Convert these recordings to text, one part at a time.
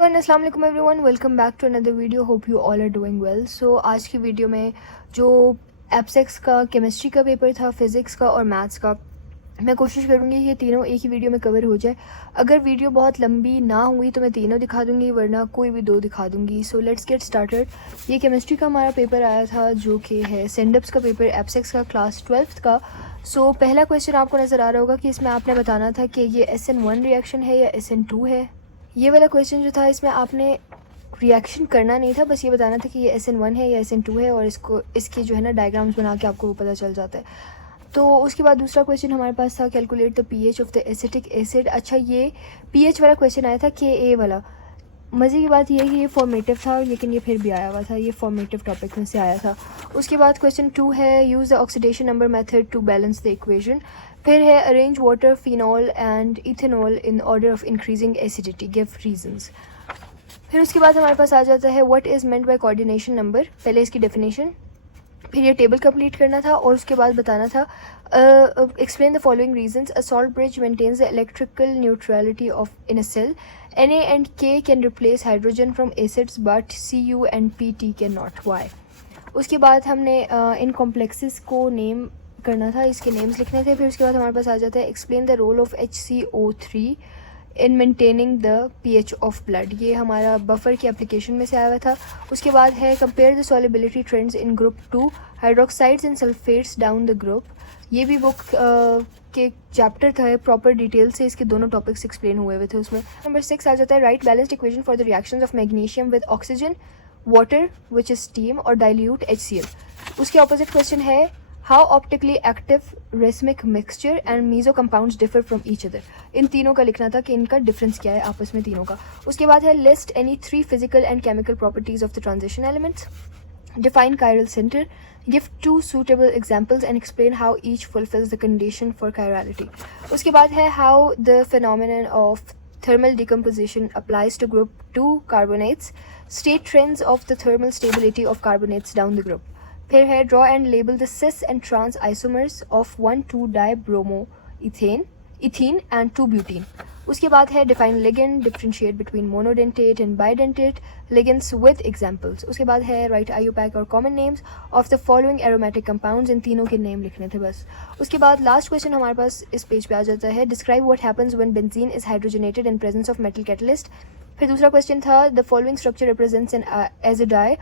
अस्सलाम वालेकुम everyone, welcome back to another video. Hope you all are doing well. So आज की video में जो एप्सेक्स का केमिस्ट्री का पेपर था, फिज़िक्स का और मैथ्स का, मैं कोशिश करूँगी कि ये तीनों एक ही वीडियो में कवर हो जाए। अगर वीडियो बहुत लंबी ना हुई तो मैं तीनों दिखा दूँगी, वरना कोई भी दो दिखा दूँगी। So let's get started. ये केमिस्ट्री का हमारा पेपर आया था जो कि है सेंडप्स का पेपर, एप्सेक्स का, क्लास 12th का। सो पहला क्वेश्चन आपको नज़र आ रहा होगा कि इसमें आपने बताना था कि ये SN1 रिएक्शन है या SN2 है। ये वाला क्वेश्चन जो था इसमें आपने रिएक्शन करना नहीं था, बस ये बताना था कि ये SN1 है या SN2 है, और इसके जो है ना डायग्राम्स बना के आपको पता चल जाता है। तो उसके बाद दूसरा क्वेश्चन हमारे पास था calculate the pH of the acetic acid. अच्छा, ये pH वाला क्वेश्चन आया था, Ka वाला। मज़े की बात ये है कि ये फॉर्मेटिव था, लेकिन ये फिर भी आया हुआ था, ये फॉर्मेटिव टॉपिक में से आया था। उसके बाद क्वेश्चन 2 है use the oxidation number method to balance the equation. फिर है arrange water, phenol and ethanol in order of increasing acidity, give reasons. फिर उसके बाद हमारे पास आ जाता है what is meant by coordination number, पहले इसकी डेफिनेशन, फिर ये टेबल कंप्लीट करना था, और उसके बाद बताना था explain the following reasons. A salt bridge maintains the electrical neutrality of in a cell. Na and K can replace hydrogen from acids but Cu and Pt cannot. Why? उसके बाद हमने इन कॉम्प्लेक्सेस को नेम करना था, इसके names लिखने थे। फिर उसके बाद हमारे पास आ जाता है explain the role of HCO3 in maintaining the pH of blood. ये हमारा बफर की एप्लीकेशन में से आया हुआ था। उसके बाद है compare the solubility trends in group 2 hydroxides and sulphates down the group. ये भी बुक के चैप्टर था, प्रॉपर डिटेल से इसके दोनों टॉपिक्स एक्सप्लेन हुए थे उसमें। नंबर 6 आ जाता है right balanced equation for the reactions of magnesium with oxygen, water which is steam, और डाइल्यूट HCl। उसके ऑपोजिट क्वेश्चन है how optically active racemic mixture and meso compounds differ from each other. इन तीनों का लिखना था कि इनका डिफरेंस क्या है आपस में तीनों का। उसके बाद है list any 3 physical and chemical properties of the transition elements, define chiral center, give 2 suitable examples and explain how each fulfills the condition for chirality. उसके बाद है how the phenomenon of thermal decomposition applies to group 2 carbonates, state trends of the thermal stability of carbonates down the group. फिर है draw and label the cis and trans isomers of 1,2-dibromoethane, ethene and 2-butene. उसके बाद है define ligand, differentiate between monodentate and bidentate ligands with examples. उसके बाद है write IUPAC और common names of the following aromatic compounds. इन तीनों के नेम लिखने थे बस। उसके बाद लास्ट क्वेश्चन हमारे पास इस पेज पे आ जाता है describe what happens when benzene is hydrogenated in presence of metal catalyst. फिर दूसरा क्वेश्चन था the following structure represents an azo dye,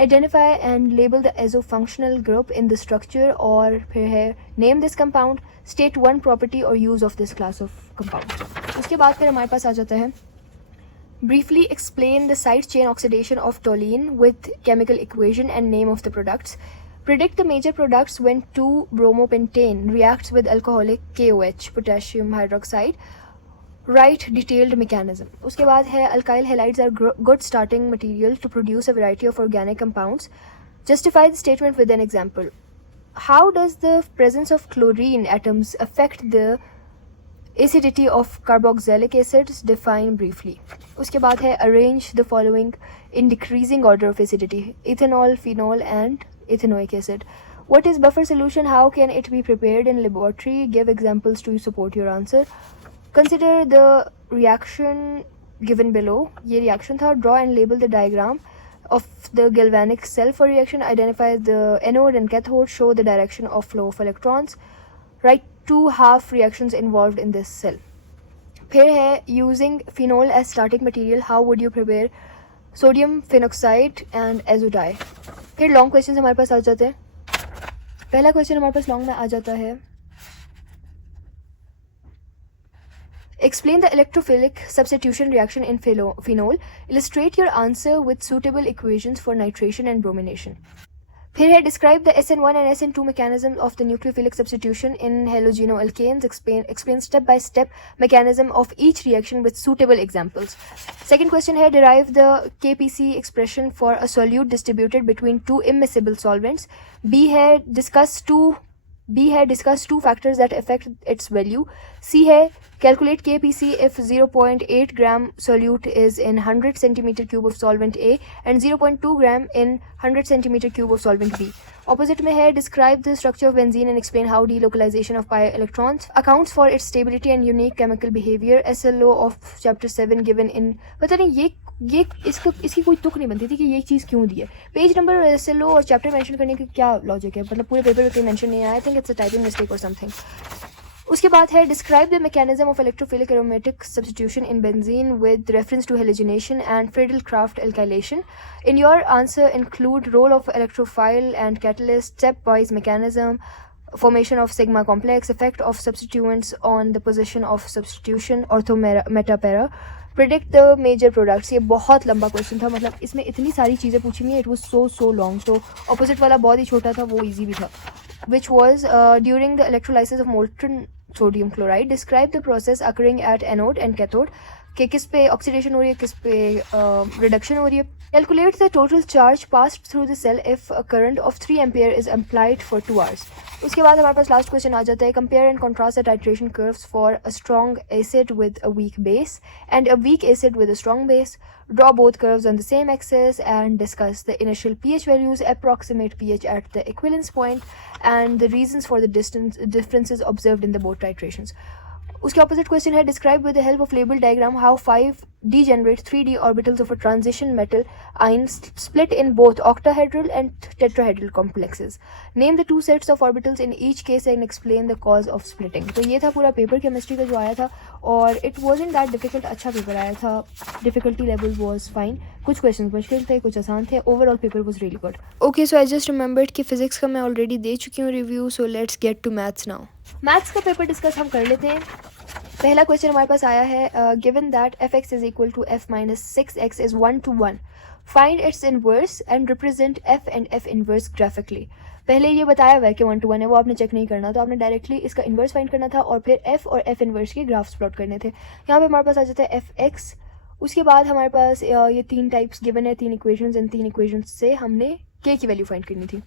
identify and label the azo functional group in the structure, और फिर है name this compound, state one property or use of this class of compound। उसके बाद फिर हमारे पास आ जाता है briefly explain the side chain oxidation of toluene with chemical equation and name of the products, predict the major products when 2-bromopentane reacts with alcoholic KOH, potassium hydroxide, write detailed mechanism। उसके बाद है alkyl halides are good starting material to produce a variety of organic compounds, justify the statement with an example, how does the presence of chlorine atoms affect the acidity of carboxylic acids, define briefly। उसके बाद है arrange the following in decreasing order of acidity, ethanol, phenol and ethanoic acid। What is buffer solution, how can it be prepared in laboratory, give examples to support your answer। Consider the reaction given below। ये reaction था। Draw and label the diagram of the galvanic cell for reaction, identify the anode and cathode, show the direction of flow of electrons, write 2 half reactions involved in this cell। फिर है using phenol as starting material, how would you prepare sodium phenoxide and azodie। फिर long questions हमारे पास आ जाते हैं। पहला question हमारे पास long में आ जाता है explain the electrophilic substitution reaction in phenol, illustrate your answer with suitable equations for nitration and bromination। फिर है describe the SN1 and SN2 mechanism of the nucleophilic substitution in halogenoalkanes, explain step by step mechanism of each reaction with suitable examples। Second question है derive the KPC expression for a solute distributed between 2 immiscible solvents। B है discuss 2 factors that affect its value। C है calculate KPC if 0.8 gram solute is in 100 centimeter cube of solvent A and 0.2 gram in 100 centimeter cube of solvent B। Opposite में है describe the structure of benzene and explain how delocalization of pi electrons accounts for its stability and unique chemical behaviour SLO of chapter 7 given in. पता नहीं ये इसकी कोई तुक नहीं बनती थी कि ये चीज़ क्यों दी है। पेज नंबर और SLO और चैप्टर मेंशन करने की क्या लॉजिक है, मतलब पूरे पेपर में कोई मेंशन नहीं है। I think it's a typing mistake और समथिंग। उसके बाद है describe the mechanism of electrophilic aromatic substitution in benzene with reference to halogenation and Friedel Crafts alkylation. In your answer include role of electrophile and catalyst, stepwise mechanism, formation of sigma complex, effect of substituents on the position of substitution, orthometapara, predict the major products। ये बहुत लंबा question था, मतलब इसमें इतनी सारी चीज़ें पूछी हुई है, इट वॉज सो लॉन्ग। तो ऑपोजिट वाला बहुत ही छोटा था, वो ईजी भी था। which was during the electrolysis of molten sodium chloride, describe the process occurring at anode and cathode, कि किस पे ऑक्सीडेशन हो रही है, किस पे रिडक्शन हो रही है। Calculate the total charge passed through the cell if a current of 3 ampere is applied for 2 hours. उसके बाद हमारे पास लास्ट क्वेश्चन आ जाता है compare and contrast the titration curves for a strong acid with a weak base and a weak acid with a strong base. Draw both curves on the same axis and discuss the initial pH values, approximate pH at the equivalence point, and the reasons for the differences observed in the both titrations. उसके opposite question है describe with the help of label diagram how 5 degenerate 3D orbitals of a transition metal ion split in both octahedral and tetrahedral complexes. Name the 2 sets of orbitals in each case and explain the cause of splitting. तो ये था पूरा paper chemistry का जो आया था, और it wasn't that difficult, अच्छा पेपर आया था। डिफिकल्टी लेवल was fine, कुछ क्वेश्चन मुश्किल थे, कुछ आसान थे। Overall paper was really good. Okay, so I just remembered कि फिजिक्स का मैं ऑलरेडी दे चुकी हूँ review, so let's get to maths now. Maths का पेपर डिस्कस हम कर लेते हैं। पहला क्वेश्चन हमारे पास आया है given that fx is equal to f minus 6x is 1 to 1, find its inverse and represent f and f inverse graphically. पहले ये बताया हुआ है कि 1 to 1 है, वो आपने चेक नहीं करना, तो आपने डायरेक्टली इसका इन्वर्स फाइंड करना था और फिर f और f इन्वर्स के ग्राफ्स प्लॉट करने थे। यहाँ पे हमारे पास आ जाता है fx। उसके बाद हमारे पास ये 3 टाइप्स गिवन है, 3 इक्वेशंस, एंड 3 इक्वेशंस से हमने k की वैल्यू फाइंड करनी थी।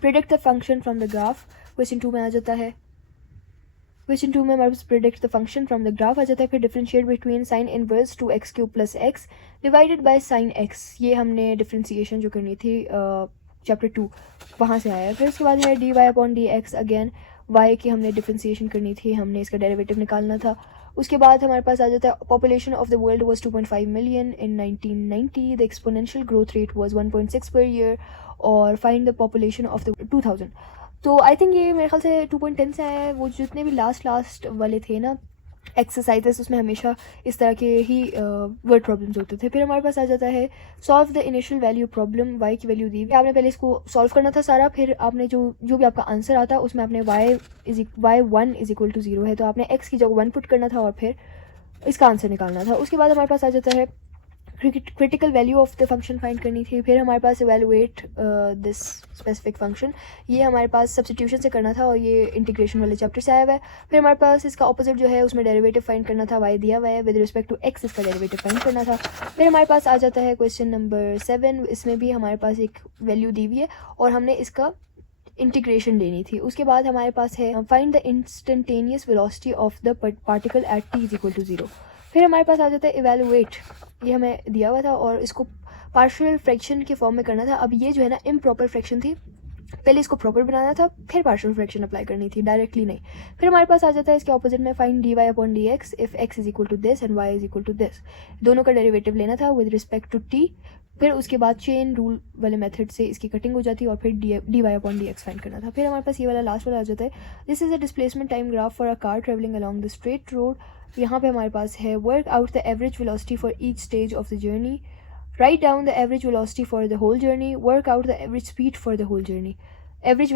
Predict the function from the graph, question 2 में आ जाता है। क्वेश्चन 2 में हमारे पास predict the function from the graph आ जाता है। फिर differentiate between sine inverse 2x³ plus x divided by sine x, ये हमने डिफरेंशिएशन जो करनी थी चैप्टर 2 वहाँ से आया। फिर उसके बाद है dy/dx, अगेन y की हमने डिफरेंशिएशन करनी थी, हमने इसका डेरिवेटिव निकालना था। उसके बाद हमारे पास आ जाता है population of the world was 2.5 million in 1990, the exponential growth rate was 1.6 per year, और find the population of the 2000। तो आई थिंक ये मेरे ख्याल से 2.10 से आया है। वो जितने भी लास्ट वाले थे ना एक्सरसाइजेस, उसमें हमेशा इस तरह के ही वर्ड प्रॉब्लम्स होते थे। फिर हमारे पास आ जाता है solve the initial value problem, y की वैल्यू दी हुई, आपने पहले इसको सॉल्व करना था सारा, फिर आपने जो भी आपका आंसर आता उसमें आपने y1 इज इक्वल टू 0 है, तो आपने x की जगह 1 पुट करना था और फिर इसका आंसर निकालना था। उसके बाद हमारे पास आ जाता है critical value of the function find करनी थी। फिर हमारे पास इवेलुएट दिस स्पेसिफिक फंक्शन, ये हमारे पास सब्स्टिट्यूशन से करना था और ये इंटीग्रेशन वाले चैप्टर से आया हुआ है। फिर हमारे पास इसका ऑपोजिट जो है उसमें डेरिवेटिव फाइंड करना था, y दिया हुआ है, विद रिस्पेक्ट टू x इसका डेरिवेटिव फाइंड करना था। फिर हमारे पास आ जाता है क्वेश्चन नंबर 7, इसमें भी हमारे पास एक वैल्यू दी हुई है और हमने इसका इंटीग्रेशन लेनी थी। उसके बाद हमारे पास है find the instantaneous velocity of the particle at t is equal to 0। फिर हमारे पास आ जाता है इवेलुएट, ये हमें दिया हुआ था और इसको पार्शियल फ्रैक्शन के फॉर्म में करना था। अब ये जो है ना इम्प्रॉपर फ्रैक्शन थी, पहले इसको प्रॉपर बनाना था फिर पार्शियल फ्रैक्शन अप्लाई करनी थी, डायरेक्टली नहीं। फिर हमारे पास आ जाता है इसके ऑपोजिट में find dy/dx if x is equal to this and y is equal to this, दोनों का डेरिवेटिव लेना था विद रिस्पेक्ट टू t। फिर उसके बाद चेन रूल वाले मेथड से इसकी कटिंग हो जाती है और फिर dy/dx फाइंड करना था। फिर हमारे पास ये वाला लास्ट वाला आ जाता है, this is a displacement time graph for a car travelling along the straight road. यहाँ पे हमारे पास है work out the average velocity for each stage of the journey, write down the average velocity for the whole journey, work out the average speed for the whole journey. Average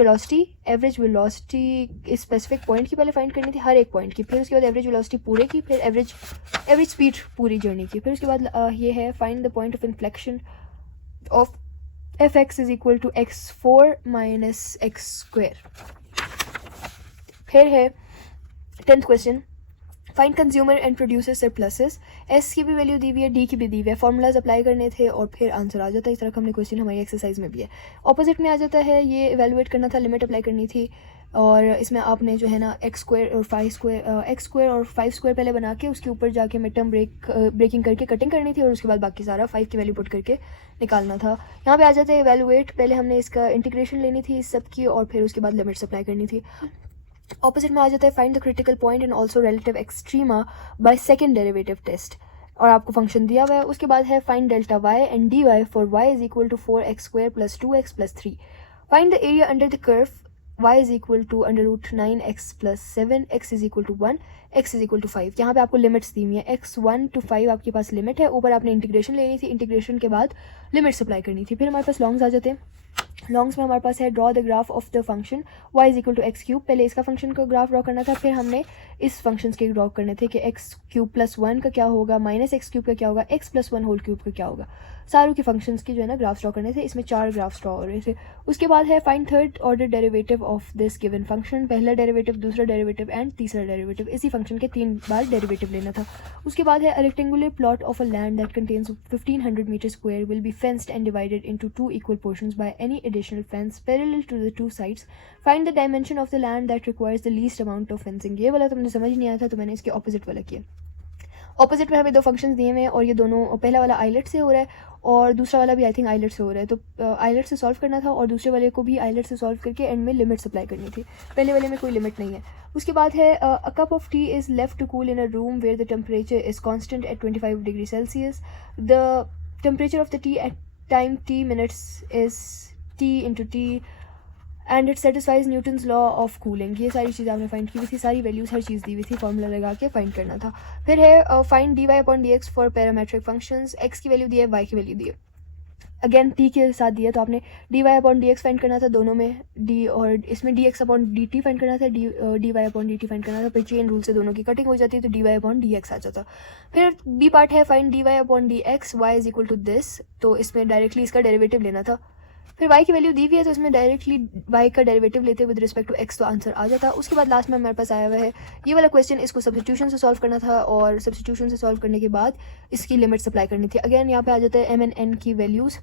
velocity इस specific point की पहले find करनी थी, हर एक point की, फिर उसके बाद एवरेज वेलोसिटी पूरे की, फिर एवरेज स्पीड पूरी जर्नी की। फिर उसके बाद ये है find the point of inflection of fx is equal to x4 minus x²। फिर है 10th question, find consumer and producer surpluses, S की भी वैल्यू दी हुई है, डी की भी दी हुई है, फॉर्मूलाज अप्लाई करने थे और फिर आंसर आ जाता है। इस तरह का हमने क्वेश्चन हमारी एक्सरसाइज में भी है। ऑपोजिट में आ जाता है, ये एवेलुएट करना था, लिमिट अप्लाई करनी थी और इसमें आपने जो है ना एक्स स्क्वायर और 5 स्क्वायर पहले बना के उसके ऊपर जाके मिड टर्म ब्रेकिंग करके कटिंग करनी थी और उसके बाद बाकी सारा 5 की वैल्यू पुट करके निकालना था। यहाँ पे आ जाता है एवेलुएट, पहले हमने इसका इंटीग्रेशन लेनी थी इस सब की और फिर उसके बाद लिमिट्स अप्लाई करनी थी। ऑपोजिट में आ जाता है find the critical point and also relative extrema by second derivative test, और आपको फंक्शन दिया हुआ है। उसके बाद है find delta y and d y for y is equal to 4x square plus 2x plus 3। Find the area under the curve y is equal to under root 9x plus 7, x is equal to 1, x is equal to 5। यहाँ पे आपको limits दी हुई है, x1 to 5 आपके पास limit है, ऊपर आपने integration लेनी थी, इंटीग्रेशन के बाद लिमिट्स अप्लाई करनी थी। फिर हमारे पास लॉन्ग्स आ जाते हैं। लॉन्ग्स में हमारे पास है draw the graph of the function y is equal to x cube, पहले इसका फंक्शन का ग्राफ ड्रॉ करना था, फिर हमने इस फंक्शन के ड्रॉ करने थे कि एक्स क्यूब प्लस 1 का क्या होगा, माइनस एक्स क्यूब का क्या होगा, x प्लस 1 होल क्यूब का क्या होगा। सारों के फंक्शंस की जो है ना ग्राफ्स ड्रॉ करने थे, इसमें 4 ग्राफ्स ड्रॉ हो रहे थे। उसके बाद है find third order derivative of this given function, पहला डेरिवेटिव, दूसरा डेरिवेटिव एंड तीसरा डेरिवेटिव, इसी फंक्शन के 3 बार डेरिवेटिव लेना था। उसके बाद है rectangular plot of a land that contains 1500 metre square will be fenced and divided into 2 equal portions by any additional fence parallel to the 2 sides. Find the dimension of the land that requires the least amount of fencing. ये वाला तो मुझे समझ नहीं आया था तो मैंने इसके ऑपोजिट वाला किया। ऑपोजिट में हमें 2 फंक्शंस दिए हुए हैं और ये दोनों, पहला वाला आइलेट से हो रहा है और दूसरा वाला भी आई थिंक आइलेट से हो रहा है, तो आइलेट से सॉल्व करना था और दूसरे वाले को भी आइलेट से सॉल्व करके एंड में लिमिट्स अप्लाई करनी थी। पहले वाले में कोई लिमिट नहीं है। उसके बाद है a cup of tea is left to cool in a room where the temperature is constant at 25 degree Celsius. The temperature of the tea at time t minutes is t into T and it satisfies Newton's law of cooling. ये सारी चीज़ें आपने find की हुई थी, सारी values हर चीज़ दी हुई थी, फॉर्मूला लगा के फाइंड करना था। फिर है find d y upon d x for parametric functions, x की वैल्यू दी है, वाई की वैल्यू दी है, अगेन टी के साथ दिया तो आपने d y upon d x find करना था दोनों में, डी और इसमें d x upon d t find करना था, d y upon d t find करना था। फिर चेन रूल से दोनों की कटिंग हो जाती है तो d y upon d x आ जाता। फिर बी पार्ट है find d y upon d x y is equal to this, तो इसमें डायरेक्टली इसका डेरिवेटिव लेना था। फिर y की वैल्यू दी हुई है तो इसमें डायरेक्टली y का डेरिवेटिव लेते विद रिस्पेक्ट टू x तो आंसर आ जाता। उसके बाद लास्ट में हमारे पास आया हुआ है ये वाला क्वेश्चन, इसको सब्स्टिट्यूशन से सॉल्व करना था और सब्स्टिट्यूशन से सॉल्व करने के बाद इसकी लिमिट्स अप्लाई करनी थी। अगेन यहाँ पे आ जाता है m एंड n की वैल्यूज़,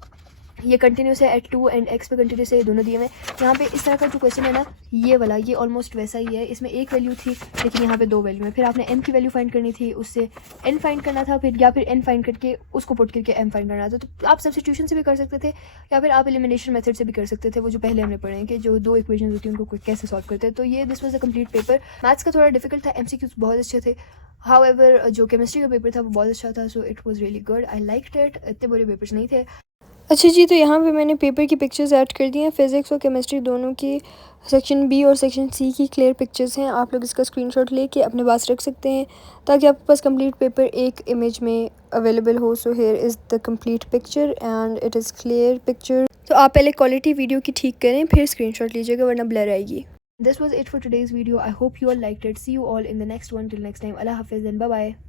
ये कंटिन्यूस है एट 2 एंड x पे कंटिन्यूस है, ये दोनों दिए हुए। यहाँ पे इस तरह का जो क्वेश्चन है ना ये वाला, ये ऑलमोस्ट वैसा ही है, इसमें एक वैल्यू थी लेकिन यहाँ पे 2 वैल्यू है। फिर आपने m की वैल्यू फाइंड करनी थी, उससे n फाइंड करना था, फिर या फिर n फाइंड करके उसको पुट करके m फाइंड करना था। तो आप सब्स्टिट्यूशन से भी कर सकते थे या फिर आप एलिमिनेशन मेथड से भी कर सकते थे, वो जो पहले हमने पढ़े हैं कि जो 2 इक्वेशन होती हैं उनको कैसे सॉल्व करते हैं। तो ये this was a complete paper. Maths का थोड़ा डिफिकल्ट था, MCQs बहुत अच्छे थे, हाउएवर जो केमिस्ट्री का पेपर था वो बहुत अच्छा था, so it was really good, I liked it. इतने बुरे पेपर्स नहीं थे। अच्छा जी, तो यहाँ पे मैंने पेपर की पिक्चर्स ऐड कर दी हैं, फ़िज़िक्स और केमिस्ट्री दोनों की। सेक्शन बी और सेक्शन सी की क्लियर पिक्चर्स हैं, आप लोग इसका स्क्रीनशॉट लेके अपने पास रख सकते हैं ताकि आपके पास कंप्लीट पेपर एक इमेज में अवेलेबल हो। So here is the complete picture and it is clear picture. तो आप पहले क्वालिटी वीडियो की ठीक करें फिर स्क्रीनशॉट लीजिएगा वरना ब्लर आएगी। This was it for today's video. I hope you all liked it. See you all in the next one. Till next time. Allah Hafiz and bye bye.